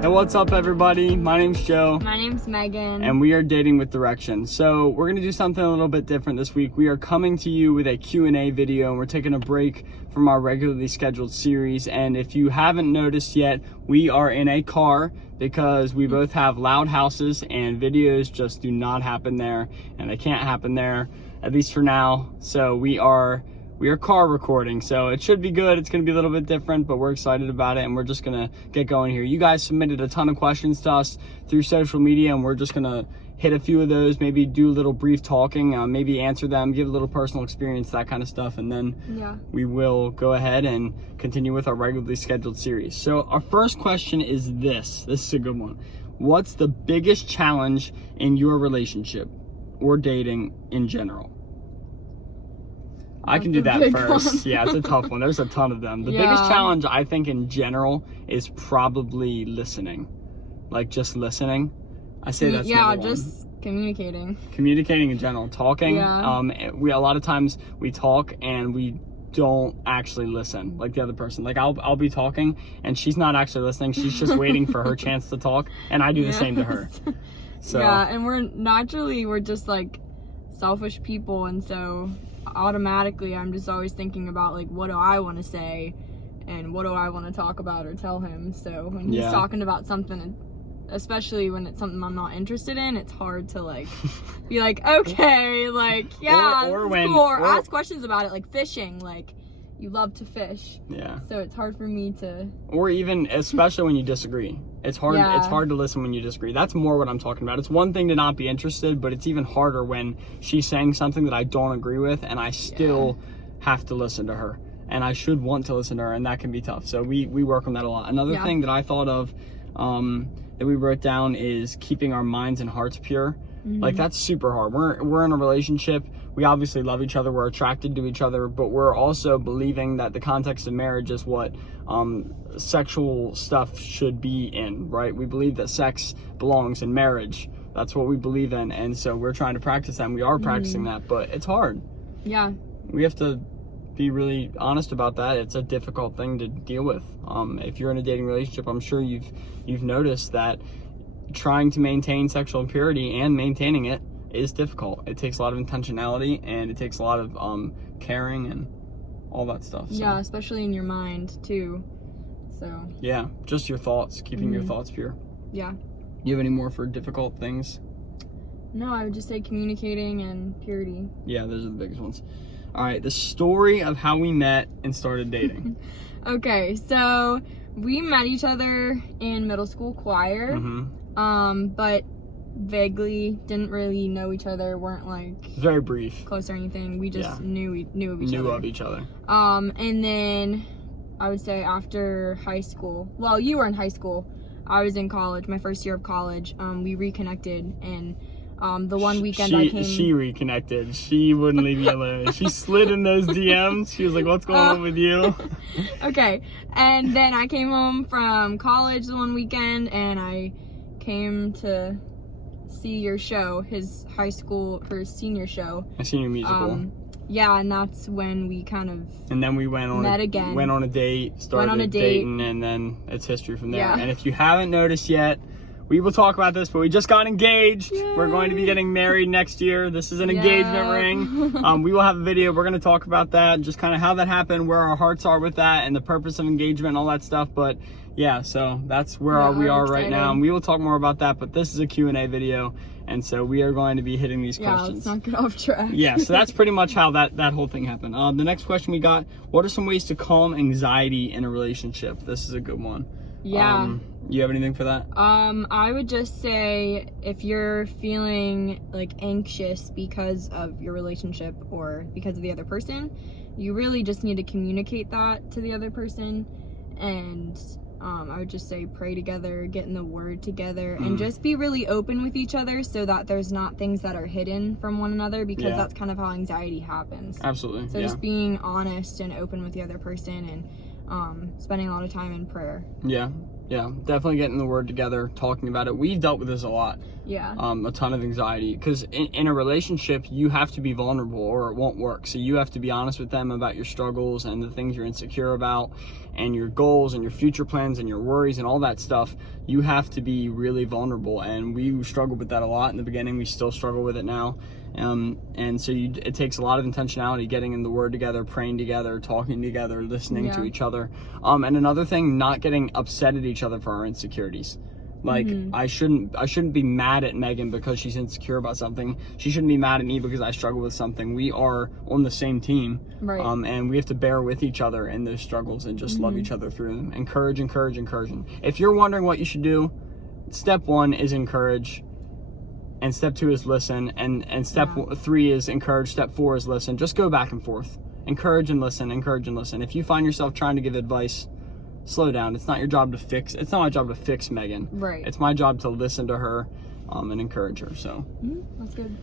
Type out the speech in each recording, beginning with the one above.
Hey, what's up, everybody? My name's Joe. My name's Megan. And we are Dating with Direction. So we're going to do something a little bit different this week. We are coming to you with a Q&A video, and we're taking a break from our regularly scheduled series. And if you haven't noticed yet, we are in a car because we both have loud houses and videos just do not happen there, and they can't happen there, at least for now. So we are car recording, so it should be good. It's going to be a little bit different, but we're excited about it, and we're just going to get going here. You guys submitted a ton of questions to us through social media, and we're just going to hit a few of those, maybe do a little brief talking, maybe answer them, give a little personal experience, that kind of stuff, and then we will go ahead and continue with our regularly scheduled series. So our first question is this. This is a good one. What's the biggest challenge in your relationship or dating in general? I can do that first. Yeah, it's a tough one. There's a ton of them. The biggest challenge, I think, in general is probably listening. Like, just listening. I say that's number one. Just communicating. Communicating in general. Talking. Yeah. A lot of times we talk and we don't actually listen, like the other person. Like, I'll be talking and she's not actually listening. She's just waiting for her chance to talk, and I do the same to her. So yeah, and we're just like selfish people, and so automatically I'm just always thinking about, like, what do I want to say and what do I want to talk about or tell him. So when he's talking about something, especially when it's something I'm not interested in, it's hard to, like, be like, okay, like, yeah, or this is cool. Or ask questions about it, like fishing, like, you love to fish. Yeah. So it's hard for me to. Or even, especially when you disagree. It's hard. Yeah. It's hard to listen when you disagree. That's more what I'm talking about. It's one thing to not be interested, but it's even harder when she's saying something that I don't agree with, and I still have to listen to her. And I should want to listen to her, and that can be tough. So we work on that a lot. Another thing that I thought of that we wrote down is keeping our minds and hearts pure. Like, that's super hard. We're in a relationship. We obviously love each other. We're attracted to each other, but we're also believing that the context of marriage is what sexual stuff should be in, right? We believe that sex belongs in marriage. That's what we believe in, and so we're trying to practice that, and we are practicing that, but it's hard. Yeah. We have to be really honest about that. It's a difficult thing to deal with. If you're in a dating relationship, I'm sure you've noticed that trying to maintain sexual purity and maintaining it is difficult. It takes a lot of intentionality, and it takes a lot of caring and all that stuff. So. Yeah, especially in your mind too. So yeah, just your thoughts, keeping your thoughts pure. Yeah. You have any more for difficult things? No, I would just say communicating and purity. Yeah, those are the biggest ones. All right, the story of how we met and started dating. Okay, so we met each other in middle school choir. But vaguely didn't really know each other, weren't like very brief, close or anything. We just knew of each other. And then I would say after high school, well, you were in high school, I was in college, my first year of college, we reconnected, and the one weekend she reconnected. She wouldn't leave me alone. She slid in those DMs. She was like, what's going on with you? Okay, and then I came home from college the one weekend, and I came to see your show, her senior show. A senior musical. Yeah, and that's when we kind of and then we went on a date, started dating, and then it's history from there. And if you haven't noticed yet, we will talk about this, but we just got engaged. Yay. We're going to be getting married next year. This is an engagement ring. We will have a video. We're going to talk about that, just kind of how that happened, where our hearts are with that, and the purpose of engagement and all that stuff. But yeah, so that's where we are right now, and we will talk more about that, but this is a Q&A video, and so we are going to be hitting these questions. Let's not get off track. Yeah, so that's pretty much how that whole thing happened. The next question we got, what are some ways to calm anxiety in a relationship? This is a good one. Yeah. You have anything for that? I would just say, if you're feeling like anxious because of your relationship or because of the other person, you really just need to communicate that to the other person, and I would just say pray together, get in the word together, and just be really open with each other so that there's not things that are hidden from one another, because that's kind of how anxiety happens. Absolutely. So just being honest and open with the other person, and spending a lot of time in prayer. Yeah, definitely getting the word together, talking about it. We've dealt with this a lot. Yeah. a ton of anxiety, because in a relationship you have to be vulnerable or it won't work. So you have to be honest with them about your struggles and the things you're insecure about and your goals and your future plans and your worries and all that stuff. You have to be really vulnerable, and we struggled with that a lot in the beginning. We still struggle with it now. And so it takes a lot of intentionality, getting in the Word together, praying together, talking together, listening to each other. And another thing, not getting upset at each other for our insecurities. Like, I shouldn't be mad at Megan because she's insecure about something. She shouldn't be mad at me because I struggle with something. We are on the same team. Right. And we have to bear with each other in those struggles and just love each other through them. Encourage. If you're wondering what you should do, step 1 is encourage. And step 2 is listen. And step 3 is encourage. Step 4 is listen. Just go back and forth. Encourage and listen. If you find yourself trying to give advice, slow down. It's not your job to fix. It's not my job to fix Megan. Right. It's my job to listen to her and encourage her. So. That's good.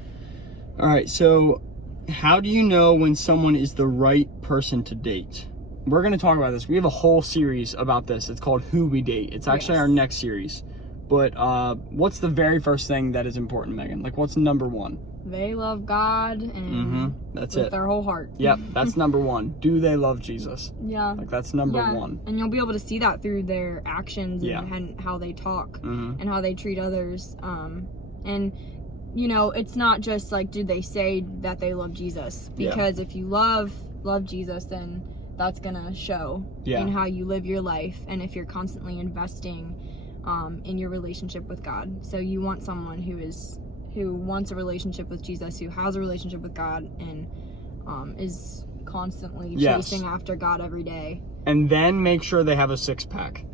All right. So how do you know when someone is the right person to date? We're going to talk about this. We have a whole series about this. It's called Who We Date. It's actually our next series. But what's the very first thing that is important, Megan? Like, what's number 1? They love God and that's with it. their whole heart. Yep, that's number 1. Do they love Jesus? Yeah. Like, that's number 1. And you'll be able to see that through their actions and how they talk and how they treat others. And, you know, it's not just like, do they say that they love Jesus? Because if you love Jesus, then that's going to show in how you live your life and if you're constantly investing in your relationship with God. So you want someone who wants a relationship with Jesus, who has a relationship with God, and is constantly chasing after God every day. And then make sure they have a 6-pack.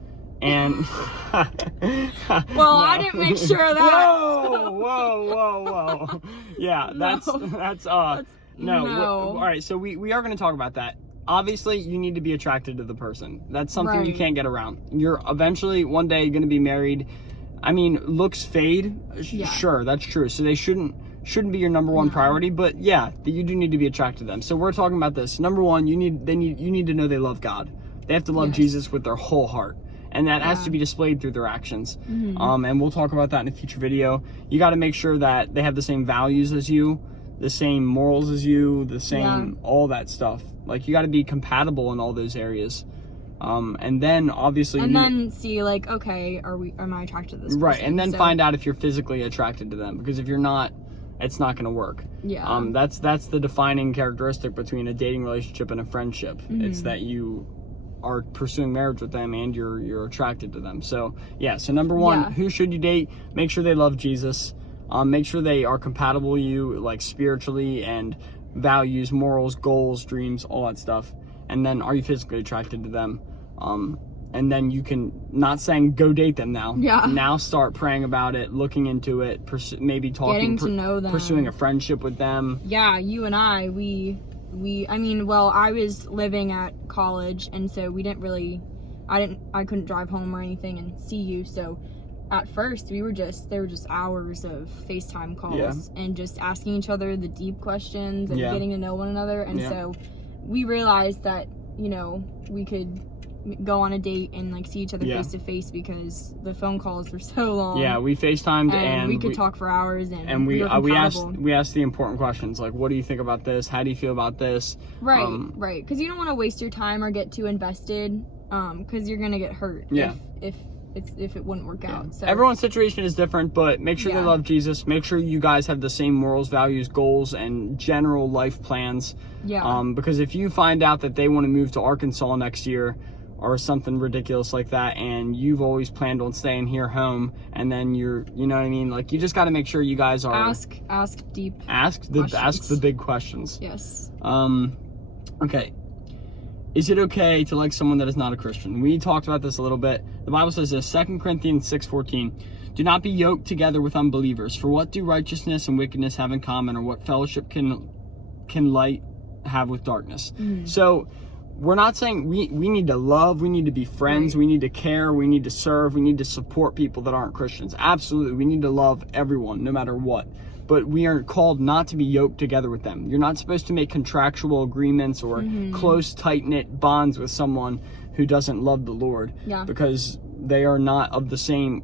And well, I didn't make sure of that. Whoa. Yeah, that's no. All right, so we are going to talk about that. Obviously, you need to be attracted to the person. That's something you can't get around. You're eventually one day going to be married. I mean, looks fade. Sure, that's true. So they shouldn't be your number 1 priority. But yeah, you do need to be attracted to them. So we're talking about this. Number 1, you need to know they love God. They have to love Jesus with their whole heart, and that has to be displayed through their actions. And we'll talk about that in a future video. You got to make sure that they have the same values as you, the same morals as you, the same all that stuff. Like, you got to be compatible in all those areas. And then obviously see, like, okay, am I attracted to this person? Right, and then find out if you're physically attracted to them, because if you're not, it's not going to work. That's the defining characteristic between a dating relationship and a friendship. It's that you are pursuing marriage with them and you're attracted to them. So so number 1, who should you date? Make sure they love Jesus. Make sure they are compatible with you, like, spiritually and values, morals, goals, dreams, all that stuff. And then, are you physically attracted to them? And then you can, not saying go date them now. Now start praying about it, looking into it, maybe talking, getting to know them, pursuing a friendship with them. You and I, I was living at college, and so we didn't really, I couldn't drive home or anything and see you. So at first there were just hours of FaceTime calls and just asking each other the deep questions and getting to know one another. And so we realized that, you know, we could go on a date and, like, see each other face to face, because the phone calls were so long. We FaceTimed and we could talk for hours, and we asked the important questions, like, what do you think about this? How do you feel about this? Right, because you don't want to waste your time or get too invested, because you're gonna get hurt if it wouldn't work out. So everyone's situation is different, but make sure they love Jesus. Make sure you guys have the same morals, values, goals, and general life plans. Because if you find out that they want to move to Arkansas next year or something ridiculous like that, and you've always planned on staying here home, and then you know what I mean? Like, you just got to make sure you guys are ask the big questions. Yes. Okay. Is it okay to like someone that is not a Christian? We talked about this a little bit. The Bible says this, 2 Corinthians 6:14. Do not be yoked together with unbelievers. For what do righteousness and wickedness have in common, or what fellowship can light have with darkness? So we're not saying we need to love, we need to be friends, we need to care, we need to serve, we need to support people that aren't Christians. Absolutely, we need to love everyone, no matter what. But we are called not to be yoked together with them. You're not supposed to make contractual agreements or close, tight-knit bonds with someone who doesn't love the Lord, because they are not of the same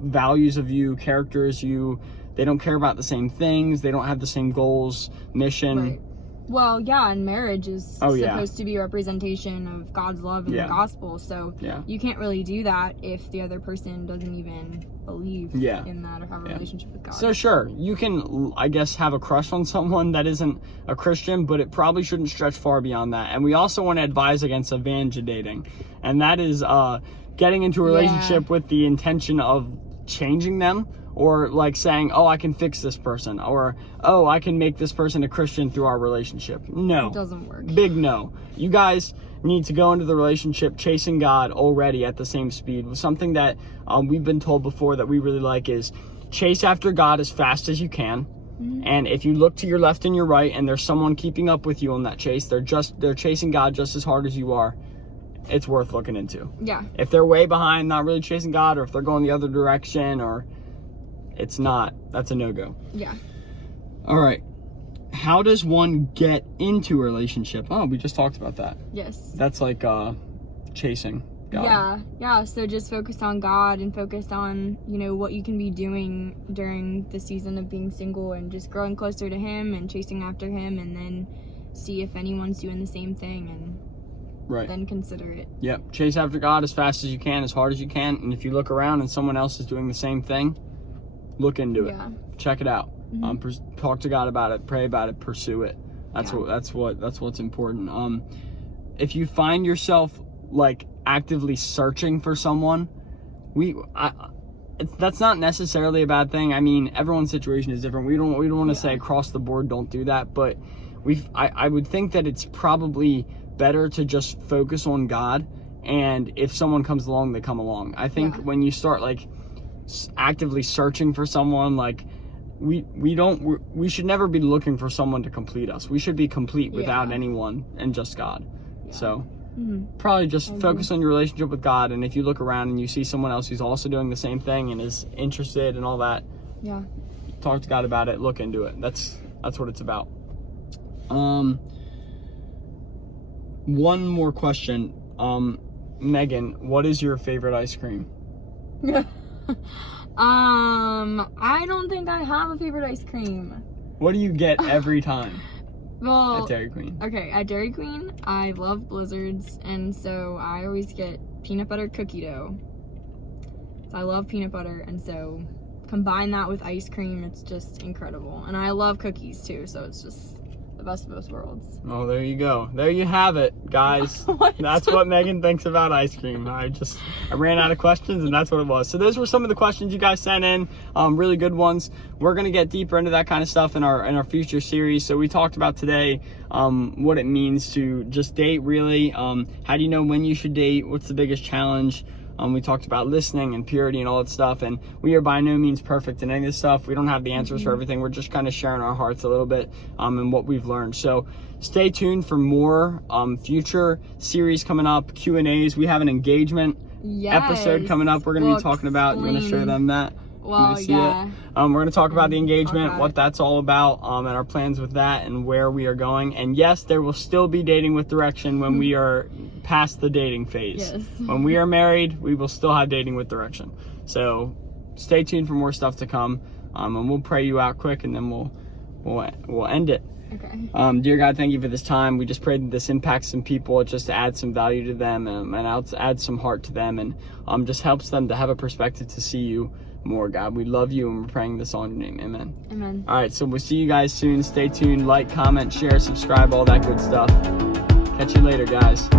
values of you, characters you. They don't care about the same things. They don't have the same goals, mission. Right. Well, yeah, and marriage is supposed to be a representation of God's love and the gospel. So you can't really do that if the other person doesn't even believe in that or have a relationship with God. So sure, you can, I guess, have a crush on someone that isn't a Christian, but it probably shouldn't stretch far beyond that. And we also want to advise against evangel dating. And that is getting into a relationship with the intention of changing them, or like saying, oh, I can fix this person, or oh, I can make this person a Christian through our relationship. No. It doesn't work. Big no. You guys need to go into the relationship chasing God already at the same speed. Something that we've been told before that we really like is chase after God as fast as you can. Mm-hmm. And if you look to your left and your right and there's someone keeping up with you on that chase, they're chasing God just as hard as you are, it's worth looking into. Yeah. If they're way behind, not really chasing God, or if they're going the other direction, or it's not, that's a no-go. Yeah. All right. How does one get into a relationship? Oh, we just talked about that. Yes. That's like chasing God. Yeah. So just focus on God and focus on, what you can be doing during the season of being single, and just growing closer to Him and chasing after Him, and then see if anyone's doing the same thing, and then consider it. Yep. Chase after God as fast as you can, as hard as you can. And if you look around and someone else is doing the same thing, look into it. Check it out. Mm-hmm. Talk to God about it. Pray about it. Pursue it. That's what's important. If you find yourself like actively searching for someone, that's not necessarily a bad thing. I mean, everyone's situation is different. We don't want to say across the board don't do that, but I would think that it's probably better to just focus on God, and if someone comes along, they come along. I think when you start like actively searching for someone, like we should never be looking for someone to complete us. We should be complete without anyone and just God. So probably just focus on your relationship with God, and if you look around and you see someone else who's also doing the same thing and is interested and all that, talk to God about it, look into it. That's what it's about. One more question. Megan, what is your favorite ice cream? I don't think I have a favorite ice cream. What do you get every time? Well, at Dairy Queen. Okay, at Dairy Queen, I love Blizzards, and so I always get peanut butter cookie dough. So I love peanut butter, and so combine that with ice cream, it's just incredible. And I love cookies too, so it's just the best of both worlds. Oh, there you go. There you have it, guys. That's what Megan thinks about ice cream. I ran out of questions, and that's what it was. So those were some of the questions you guys sent in. Really good ones. We're gonna get deeper into that kind of stuff in our future series. So we talked about today what it means to just date, really. How do you know when you should date? What's the biggest challenge? We talked about listening and purity and all that stuff, and we are by no means perfect in any of this stuff. We don't have the answers for everything. We're just kind of sharing our hearts a little bit and what we've learned. So stay tuned for more future series coming up, Q&As. We have an engagement episode coming up we're going to be talking about. You want to show them that? Well, yeah. We're going to talk about the engagement, what that's all about, and our plans with that, and where we are going. And yes, there will still be dating with direction when we are past the dating phase. Yes. When we are married, we will still have dating with direction. So stay tuned for more stuff to come, and we'll pray you out quick, and then we'll end it. Okay. Dear God, thank you for this time. We just pray that this impacts some people, just to add some value to them, and add some heart to them, and just helps them to have a perspective to see you more, God. We love you, and we're praying this all in your name. Amen. Amen. All right, so we'll see you guys soon. Stay tuned. Like, comment, share, subscribe, all that good stuff. Catch you later, guys.